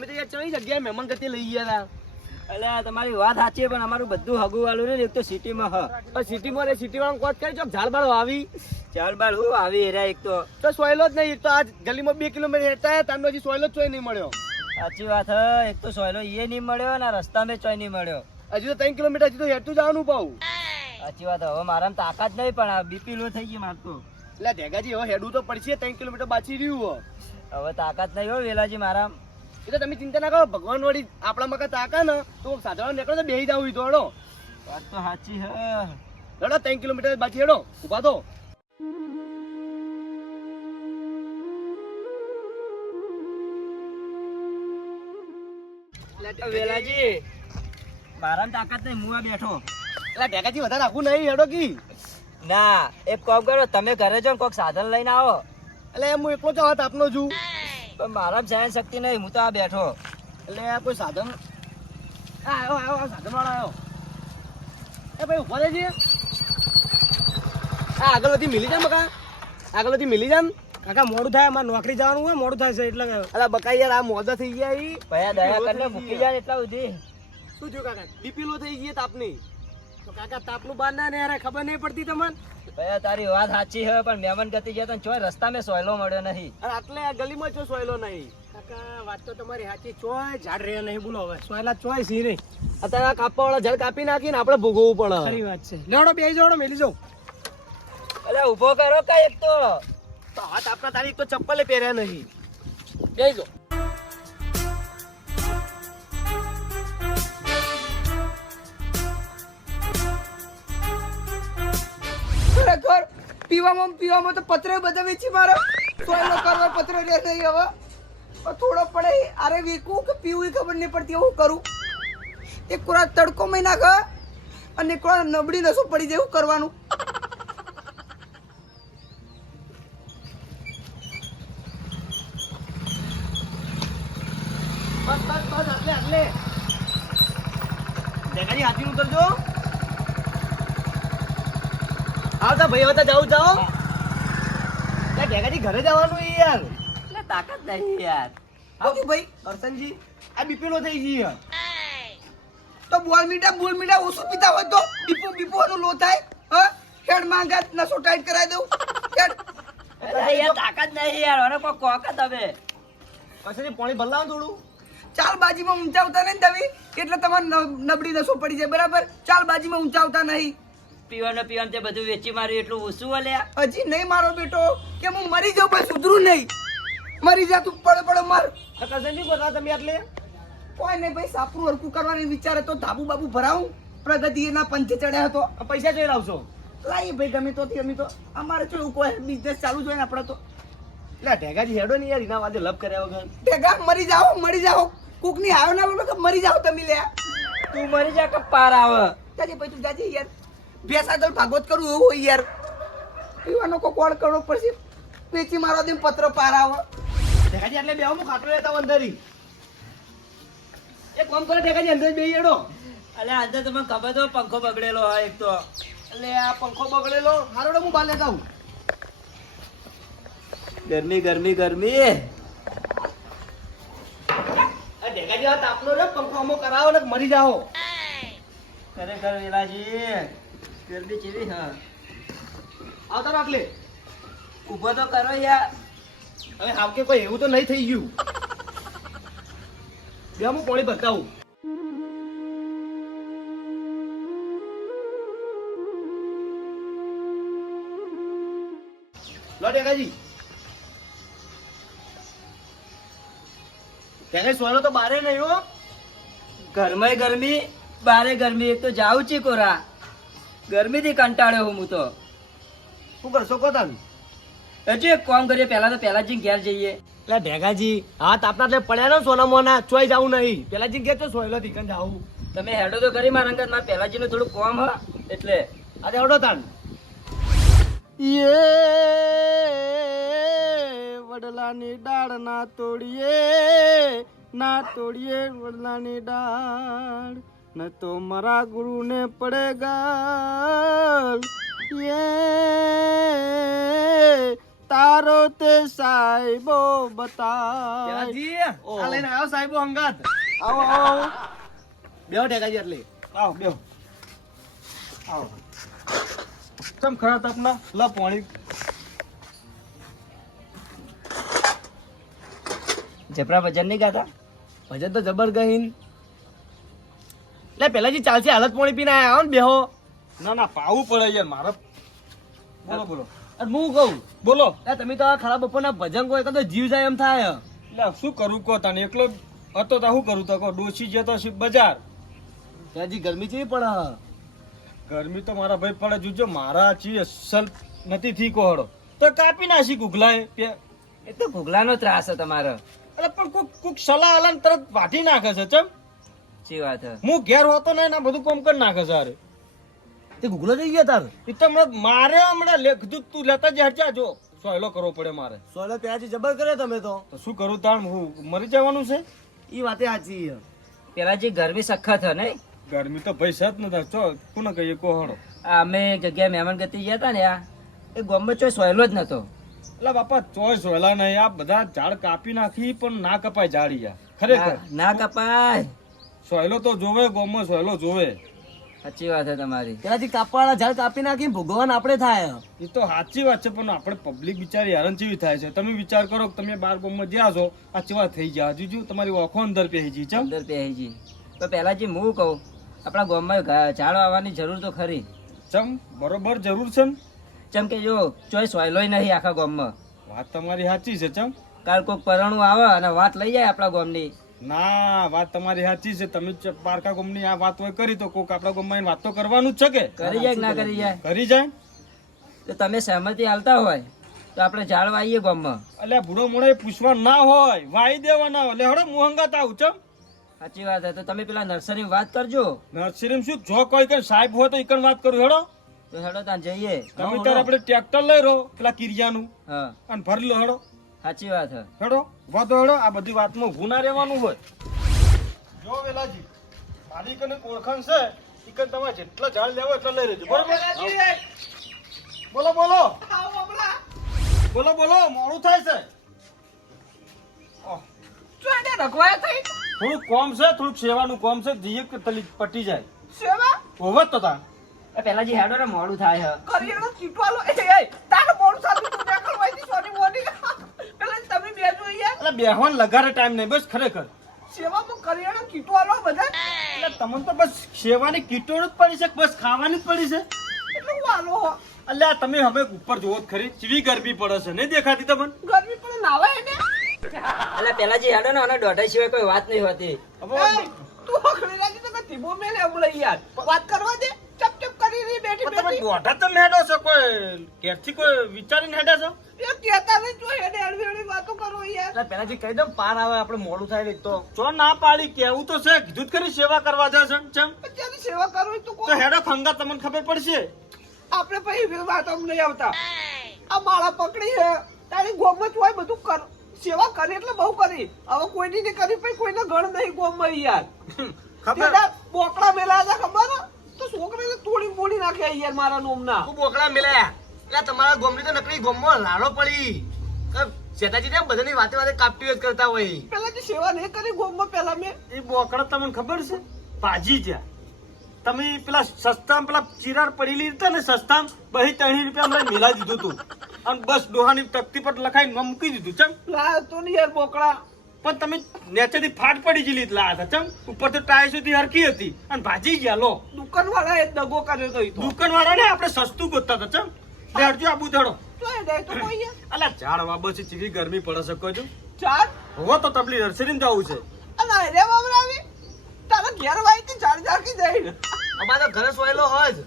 તમે તો યાર ચણી જગ્યાએ મહેમાન ગતિ લઈ ગયા એટલે તમારી વાત સાચી પણ અમારું બધું હગું વાળું ને એક તો સિટીમાં હ. સિટીમાં રે સિટી વાળા કોટ કરી ચોક ઝાડબાળ આવી ઝાડબાળ હું આવી એરા એક તો. તો સોયલો જ નહીં તો આ ગલીમાં બે કિલોમીટર હેઠતા તમને હજી સોયલો જ ચોય નહીં મળ્યો. સાચી વાત હ એક તો સોયલો એ નહીં મળ્યો ને રસ્તા મેં ચોય નહીં મળ્યો. હજી તો ત્રણ કિલોમીટર હજી તો હેઠું જવાનું પાવું સાચી વાત હવે મારા તાકાત નહીં પણ આ બીપી લો થઈ ગઈ મારતો. એટલે ઢેગાજી હવે હેડું તો પડશે ત્રણ કિલોમીટર બાચી રહ્યું. હવે તાકાત નહીં હો વેલાજી મારા એ તો તમે ચિંતા ના કરો ભગવાન વળી આપણા મકા તાકા ને તો સાધારણ નીકળો તો બેહી જાવ તો હેડો. વાત તો સાચી હે. હેડો ત્રણ કિલોમીટર બાકી હેડો ઊભા તો વેલાજી. તાકાત નહીં હું આ બેઠો. એટલે ઢેગાજી વધારે રાખવું નહીં હેડો કી. ના એક કામ કરો તમે ઘરે જાઓ ને કોઈક સાધન લઈને આવો. એટલે હું એકલો જ હાથ આપનો છું. પણ મારા સહન શક્તિ નહીં હું તો આ બેઠો. એટલે આ કોઈ સાધન આવ્યો આવ્યો આ સાધન વાળો આવ્યો એ ભાઈ ઊભા રહેજે. આ આગળ બધી મિલી જાય બકા. આગળ બધી મિલી જાય કાકા મોડું થાય અમારે નોકરી જવાનું હોય મોડું થાય છે એટલે અલા બકા યાર આ મોડા થઈ ગયા ભાઈ ભયા દયા કરીને મૂકી જાય ને એટલા સુધી. શું થયું કાકા? બીપી લો થઈ ગઈ તાપની. તો કાકા તાપનું બાર ના ને ખબર નહીં પડતી તમને? ભાઈ તારી વાત સાચી છે પણ મહેમાન ગતિ ગયા ને ચોય રસ્તા મેં સોયલો મળ્યો નહીં. આટલે આ ગલીમાં ચો સોયલો નહીં? કાકા વાત તો તમારી સાચી ચોય ઝાડ રહ્યા નહીં બોલો હવે. સોયલા ચોય સી નહીં અત્યારે આ કાપવા વાળા ઝાડ કાપી નાખીને આપણે ભોગવવું પડે. ખરી વાત છે. લેવડો બે જોડો મેલી જાઉં. અરે ઊભો કરો કઈ એક તો. હાથ આપણા તારી તો ચપ્પલે પહેર્યા નહીં. બે પીવામાં પીવામાં તો પત્ર બધા વેચી મારો. સોયલો કરવા પત્ર રહે નહીં હવે. થોડો પડે અરે વેકું કે પીવું ખબર નહીં પડતી એવું કરું? એક કોરા તડકો મહિના નાખે અને કોરા નબળી નસો પડી જાય એવું કરવાનું બસ બસ બસ આટલે આટલે જગાજી હાથી ઉતરજો આવતા ભાઈ આવતા જાવ જાઓ ઢેકાજી ઘરે જવાનું યાર. એટલે તાકાત નહીં યાર. આવજો ભાઈ કરસનજી આ બીપીલો થઈ ગઈ યાર તો બોલ મીઠા બોલ મીઠા ઓછું પીતા હોય તો બીપો બીપો નો લો થાય. હા? હેડ માંગા નસો ટાઈટ કરાવી દઉં. હેડ. અરે યાર તાકાત નહીં યાર અરે કો કોક તમે કરસનજી પાણી ભરલાવ થોડું. ચાલ બાજીમાં ઊંચાવતા નહીં તમે. એટલે તમારે નબળી નસો પડી જાય બરાબર? ચાલ બાજીમાં ઊંચાવતા નહીં. પીવાનું પીવાનું તે બધું વેચી માર્યું એટલું ઓછું અલ્યા હજી નહીં મારો બેટો કે હું મરી જાઉં પણ સુધરું નહીં. મરી જા તું પડે પડે મર. આ નહીં બોલા તમે આટલે? કોઈ નહીં ભાઈ સાપરું હરકું કરવાની વિચારે તો ધાબુ બાબુ ભરાવું. પ્રગતિ એના પંચે ચડ્યા હતો. આ પૈસા જોઈ લાવશો. લાઈ ભાઈ ગમે તો થી અમે તો. અમારે તો એવું કોઈ બિઝનેસ ચાલુ જોઈએ ને આપણે તો. એટલે ઢેગાજી હેડો નહીં યાર એના વાતે લપ કર્યા વગર. ઢેગા મરી જાઓ મરી જાઓ. કુકની આવ્યો ના લો કે મરી જાઓ તમે લે તું મરી જા કે પાર આવે. જાજે ભાઈ તું જાજે યાર. ભેસા તો ભાગવત કરું એવું હોય યાર. પીવાનો કો કોણ કરવો પડશે પેચી મારો દે પત્ર પાર આવે ઢેગાજી એટલે બે હું ખાટો લેતા અંદરી એ કોમ કરે દેખાજી અંદર બે એડો અલ્યા અંદર તમને ખબર તો પંખો બગડેલો હોય એક તો. એટલે આ પંખો બગડેલો. હારોડો હું બાર લેતા ગરમી ગરમી ગરમી. ઢેગાજી આ તાપનો રે પંખો અમો કરાવો ને મરી જાઓ. ખરેખર વેલાજી ગરમી જેવી હા. આવતા રાખલે ઊભો તો કરો યાર. હવે હાવ કે કોઈ એવું તો નહીં થઈ ગયું. બે હું પાણી બતાવું. લો ટેકાજી. ત્યાં સોનો તો બારે નહીં હો. ઘરમાં ગરમી બારે ગરમી. એક તો જાઉં છે કોરા. ગરમીથી કંટાળ્યો હું તો. શું કરશો કહો તમે હજુ એક કામ કરીએ પહેલા તો પહેલા જઈને ઘેર જઈએ. એટલે ભેગાજી હા આપણા એટલે પડ્યા ને સોના મોના ચોઈ જવું નહીં. પેલા જી કે તો સોયલો થી કંઈ જાવું. તમે હેડો તો કરી મારા અંગત મારા પહેલાજીનું થોડું કોમ હા એટલે. આજે હેડો તાન. યે વડલાની ડાળ ના તોડીએ ના તોડીએ વડલાની ડાળ. ન તો મારા ગુરુને પડે ગાલ યે તારો તે સાહેબો બતા લઈને આવ્યો સાહેબો હંગાત. આવો આવો. બેહો ટેકાજી એટલે આવો બેહો. આવો. ચમ ખરા તપના? લ પાણી. જબરા ભજન નહીં ગાતા? ભજન તો જબર ગહીન. લે પેલાજી ચાલશે હાલત પાણી પીને આયા ને બેહો. ના ના પાવું પડે યાર મારે. બોલો બોલો. અને હું કહું? બોલો. તમે તો આ ખરાબ બપોરના ભજન કોઈ તો જીવ જાય એમ થાય એટલે શું કરું કો તને? એકલો હતો તો શું કરું તો કો ડોસી જતો છે બજાર. પેલાજી ગરમી ચેવી પડે ગરમી તો મારા ભાઈ પડે જોજો મારા ચી અસલ નથી થી કોહડો તો કાપી નાસી ગુગલાય કે એ તો ગુગલાનો ત્રાસ છે તમારો. અરે પણ કોક કોક સલાહ અલન તરત વાટી નાખે છે ચમ? ચી વાત છે હું ઘેર હોતો ને એના બધું કામ કરી નાખે સર તે ગુગલો થઈ ગયા તાર? એ તો હમણાં મારે હમણાં લેખ તું લેતા જ હેઠા જો. સોયલો કરવો પડે મારે. સોયલો ત્યાંથી જબર કરે તમે તો. તો શું કરું તાણ? હું મરી જવાનું છે? એ વાતે સાચી. પેલા જે ગરમી સખત હે નહીં? ગરમી તો ભાઈ સત નથી. ચો કોને કહીએ? કોહણો આ અમે એક જગ્યાએ મહેમાન ગતિ ગયા હતા ને આ. એ ગોમ્બે ચોય સોયલો જ નતો. એટલે બાપા ચોય સોયલા નહીં. આ બધા ઝાડ કાપી નાખી પણ ના કપાય ઝાડી ખરેખર. ના- ના કપાય. સોયલો તો જોવે ગોમો સહેલો જોવે. સાચી વાત છે તમારી. ત્યાંથી કાપવાળા ઝાડ કાપી નાખી ભગવાન આપણે થાય. એ તો સાચી વાત છે પણ આપણે પબ્લિક બિચારી હેરાન જેવી થાય છે. તમે વિચાર કરો કે તમે બાર ગોમમાં જ્યાં છો આ ચેવા થઈ ગયા. હજુ જો તમારી ઓખો અંદર પહેરી જી ચમ અંદર જી તો પેલા જે હું કહું આપણા ગામમાં ઝાડ આવવાની જરૂર તો ખરી. ચમ બરોબર જરૂર છે ને? જેમ કે જો ચોય સોયલોય નહીં આખા ગામમાં. વાત તમારી સાચી છે ચમ. કાલ કોઈક પરણું આવે અને વાત લઈ જાય આપણા ગામની. ના વાત તમારી સાચી છે. તમે પારકા ગોમની આ વાત હોય કરી તો કોક આપણા ગોમમાં વાત તો કરવાનું જ છે કે? કરી જાય ના કરી જાય? કરી જાય. તો તમે સહમતી હાલતા હોય તો આપણે ઝાડ વાઈએ ગામમાં. અલ્યા ભૂડો મોડો પૂછવા ના હોય. વાઈ દેવાના હોય. એટલે હડો મુહંગાત આવું ચમ. સાચી વાત છે. તો તમે પેલા નર્સરી વાત કરજો. નર્સરી શું? જો કોઈ કઈ સાહેબ હોય તો ઈકન વાત કરું હેડો. તો હેડો ત્યાં જઈએ. તમે ત્યારે આપણે ટ્રેક્ટર લઈ રહો પેલા કિરિયાનું. હા. અને ભરી લો હેડો. સાચી વાત છે હેડો વાતો હેડો આ બધી વાતમાં ગુના રહેવાનું હોય. જો વેલાજી મારી કને ઓળખાણ છે ઈકન તમારે જેટલા ઝાડ લેવો એટલા લઈ લેજો બરોબર? બોલો બોલો. બોલો બોલો મોડું થાય છે. થોડું કોમ છે થોડુંક સેવાનું કોમ છે જીએ કે તલી પટી જાય. હોવત તો તા. પેલા જે હેડો ને મોડું થાય છે એટલે બેહવાન લગારે ટાઈમ નહીં બસ ખરેખર. એટલે તમને તો બસ સેવાની કીટો જ પડી છે બસ ખાવાની જ પડી છે. એટલે આ તમે હવે ઉપર જોવો જ ખરી ચીવી ગરમી પડે છે નહીં દેખાતી તમને? એટલે પેલા જે હેડો ને અને દોઢાઈ સિવાય કોઈ વાત નહીં હોતી. હવે વાત કરવા દે ચપ ચપ કરી રહી બેઠી તમે બેઠી. દોઢા તો હેડો છો કોઈ ઘેરથી કોઈ વિચારીને હેડા છો? એ કહેતા નહીં જો હેડે હળવી હળવી વાતો કરો યાર. એટલે પેલાજી કહી દો પાર આવે આપણે મોડું થાય તો. ચો ના પાડી કેવું તો છે કીધું ખરી સેવા કરવા જશે ચમ. સેવા કરવી તો હેડો ખંગા તમને ખબર પડશે. આપણે પછી વાતો નહીં આવતા. આ માળા પકડી છે તારી ગોમત હોય બધું કર. સેવા કરી એટલે બહુ કરી. હવે કોઈની નહીં કરી પછી કોઈને ગણ નહીં ગોમમાં યાર. ખબર? બોકડા મેલા હતા ખબર? તો છોકરાને તોડી મોડી નાખ્યા યાર મારા નોમના. બોકડા મિલ્યા. એટલે તમારા ગોમની તો નકરી ગોમમાં લાડો પડી. શેતાજી ને બધાની વાતે વાતે કાપતી જ કરતા હોય? પેલા જે સેવા નહીં કરી ગોમમાં પેલા મેં. એ બોકડા તમને ખબર છે? ભાજી જ્યાં તમે પેલા સસ્તામાં પેલા ચિરાડ પડેલી હતા ને સસ્તામ બહી ત્રણ રૂપિયા અમને મિલા દીધું તું અને બસ ડોહાની તકતી પર લખાઈને મૂકી દીધું ચમ. લાયો તો નહીં યાર બોકડા. પણ તમે નેચરથી ફાટ પડી ગયેલી લા હતા ચમ. ઉપર તો ટાય સુધી હરકી હતી. અને ભાજી ગયા લો. દુકાન વાળા એ દગો કર્યો તો ઈ તો. દુકાન વાળા ને આપણે સસ્તું ગોતતા હતા ચમ. લેડજો આ ધડો તો એ ડે તો અલા ઝાડ વાબો છે ચીવી ગરમી પડે છે કહો ચાર હો તો તબલી નર્સરી જવું છે. અને રે બાબરાવી તારા ઘેર વાઈ કે ચાર ચાર કી જઈ અમારો ઘરે સોયેલો હજ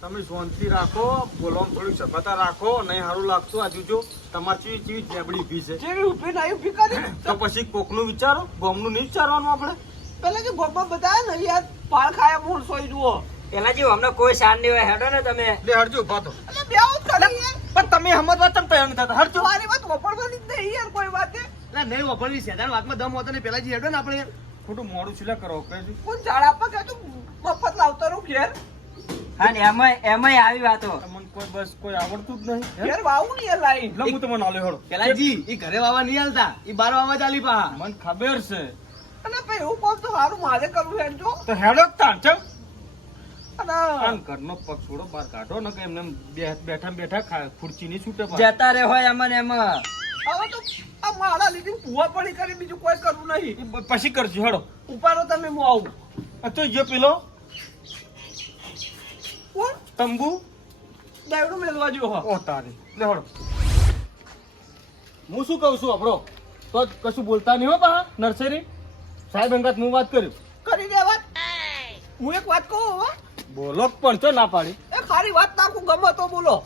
તમે શાંતિ રાખો બોલવામાં થોડી સભ્યતા રાખો નહીં સારું લાગતું આજુ જો તમારી ચીવી ચીવી લેબડી ઊભી છે. જેવી ઊભી નહીં ઊભી કરી. તો પછી કોકનું વિચારો ગોમનું નહીં વિચારવાનું આપણે? પેલા જે ગોપા બધા ને યાર પાળ ખાયા માણસો સોઈ જુઓ. પેલા જે અમને કોઈ શાન નહીં હોય. હેડો ને તમે. લે હરજો યાર પણ તમે સમજવા ચમ તૈયાર નથી થતા હરજો. મારી વાત વપરવાની જ નહીં યાર કોઈ વાતે. એટલે નહીં વાપરવી શેતાન વાતમાં દમ હોતો ને પેલાજી હેડો ને આપણે. ખોટું મોડું સિલા કરો કે કોણ ઝાડ આપવા કે તું? મફત લાવતો રહું ઘેર. અને એમાંય એમાંય આવી વાતો. તમને કોઈ બસ કોઈ આવડતું જ નહીં હે? ઘેર વાવું નહીં યાર લાઈન. લો હું તમને આલ્યો હેડો. પેલાજી ઈ ઘરે વાવા નહીં હાલતા. ઈ બાર વાવા ચાલી પા મને ખબર છે. અને ભાઈ હું કહું તો સારું મારે કરવું છે તો હેડો જ તાણ ચમ. ઘરનો પગ છોડો બહાર કાઢો ને કે એમને બેઠા બેઠા ખુરચી ની છૂટે જતા રહે હોય એમાં એમાં. હવે તો આ મારા લીધે ભૂવા પડી કરી બીજું કોઈ કરવું નહીં. પછી કરજો હેડો. ઉપાડો તમે હું આવું. તો જો પેલો. તંબુ. દાયડું મેળવા જો હા. તારી. લે હેડો. હું શું કહું છું આપણો? તો જ કશું બોલતા નહીં હો બા નર્સરી. સાહેબ અંગાત હું વાત કર્યું? કરી દે વાત. હું એક વાત કહું હવે બોલો પણ તો ના પાડી. એ ખારી વાત નાખું ગમે તો બોલો.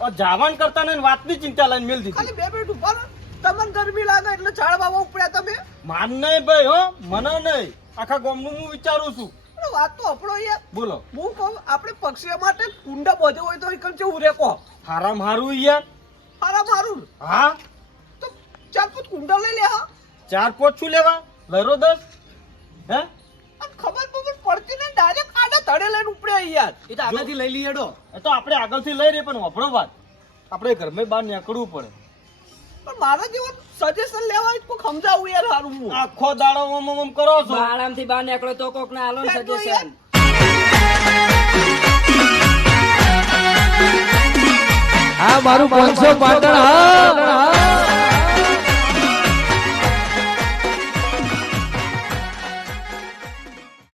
ઓ જાવાન કરતા નહીં વાતની ચિંતા લઈને મેલ દીધી. ખાલી બે મિનિટ ઊભા રહો. તમને ગરમી લાગે એટલે ઝાડ વાવવા ઉપડ્યા તમે. માન નહીં ભાઈ હો મને નહીં આખા ગામનું હું વિચારું છું. અરે વાત તો આપણો યાર બોલો. હું કહું આપણે પક્ષીઓ માટે કુંડા બધે હોય તો એકમ છે ઉરે કહો હારામ હારું યાર. હારા. મારું હા? તો ચાર પાંચ કુંડા લઈ લે હા? ચાર પાંચ શું લેવા? લરો દસ. હે? ખબર ખબર પડતી ને ડાયરેક્ટ આડા તળે લઈને ઉપડે યાર. એ તો આગળથી લઈ લઈએ ડો એ તો આપણે આગળથી લઈ રે પણ વપરો વાત. આપણે ઘરમે બહાર નીકળવું પડે. પણ મારા જેવું સજેશન લેવા તો સમજાવું યાર હારું હું. આખો દાડો ઓમ ઓમ કરો છો. આરામથી બહાર નીકળો તો કોક ના આલો સજેશન હા મારું પાંચસો પાટણ હા.